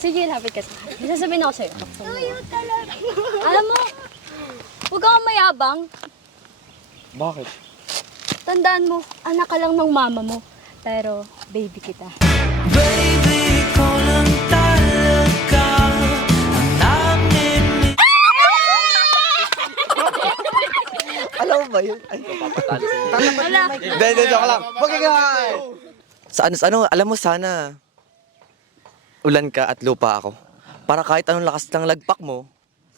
Sige, lapit ka sa akin. May sasabihin ako sa'yo. Alam mo, huwag kang mayabang. Bakit? Tandaan mo, anak ka lang ng mama mo. Pero, baby kita. Baby, ko lang talaga ang namin. Alam mo ba yun? Ay, papatalo sa inyo. Wala. Hindi, joke lang. Magigay! Ano, alam mo sana, ulan ka at lupa ako. Para kahit anong lakas ng lagpak mo,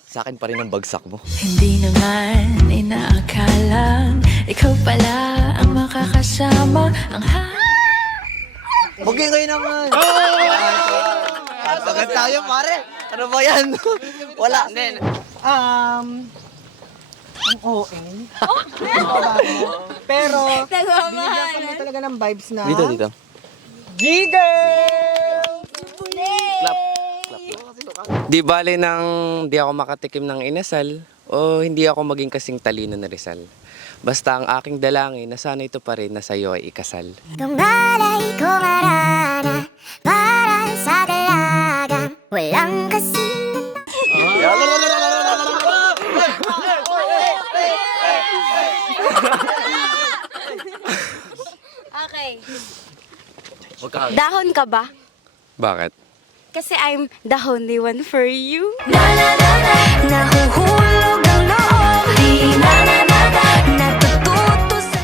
sa akin pa rin ang bagsak mo. Hindi naman inaakalang ikaw pala ang makakasama ang Magigay naman! Agad tayo, pare! Ano ba yan? Wala. Ang OA. Pero, binigyan kami talaga ng vibes na... Dito. G-Girl! Di bale nang di ako makatikim ng inasal o hindi ako maging kasing talino na Rizal. Basta ang aking dalangin na sana ito pa rin na sa'yo ay ikasal. Tumalay ko marana para sa dalagang walang kasing. Okay. Dahon ka ba? Bakit? Kasi I'm the only one for you. Nahuhulog ang loob. Di na natututo sa...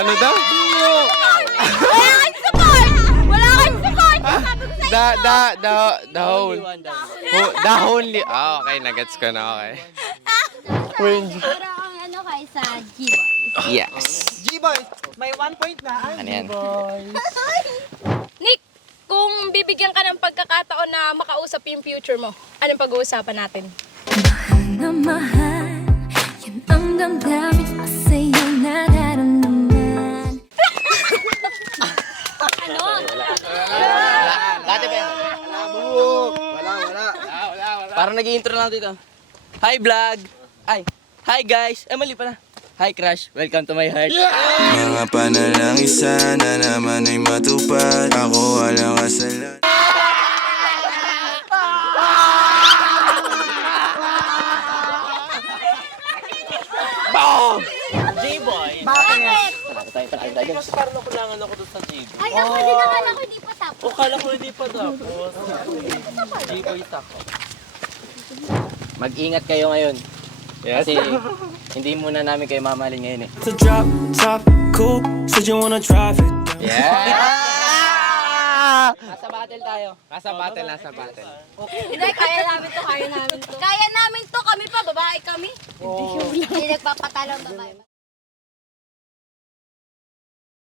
Ano daw? Wala kang support! Wala kang support! Sabi ko sa'yo. The only. Ah, okay, nagets ko na, okay. Para ang ano kay sa G-Boys. Yes. G-Boys! May 1 point na ang Ano yan? G-Boys. Nick, kung bibigyan ka ng pagkakataon na makausap yung future mo, anong pag-uusapan natin? Na mahal, yan ang damdamin na sa'yo nararamdaman. Ano? Dati ba yan? Wala. Parang nag-i-intro lang dito. Hi vlog! Ay, hi guys! Mali pala. Hi crush, welcome to my heart. Mga panalangin sana naman ay matupad. Ako walang kasalanan. Bakit? Mas parang nakulangan ako doon sa J-Boy. Ay, ako din akala ko hindi pa tapos. O, kala ko hindi pa tapos. J-Boy tako. Mag-ingat kayo ngayon. Yes. Kasi hindi muna namin kayo mamahalin ngayon eh. It's a drop top coupe, said you wanna drive it. Yeah. Nasa battle tayo. Nasa battle. Hindi, kaya namin to. Kaya namin to. Kaya namin to. Kami pa, babae kami. Hindi nagpapatalo ang babae.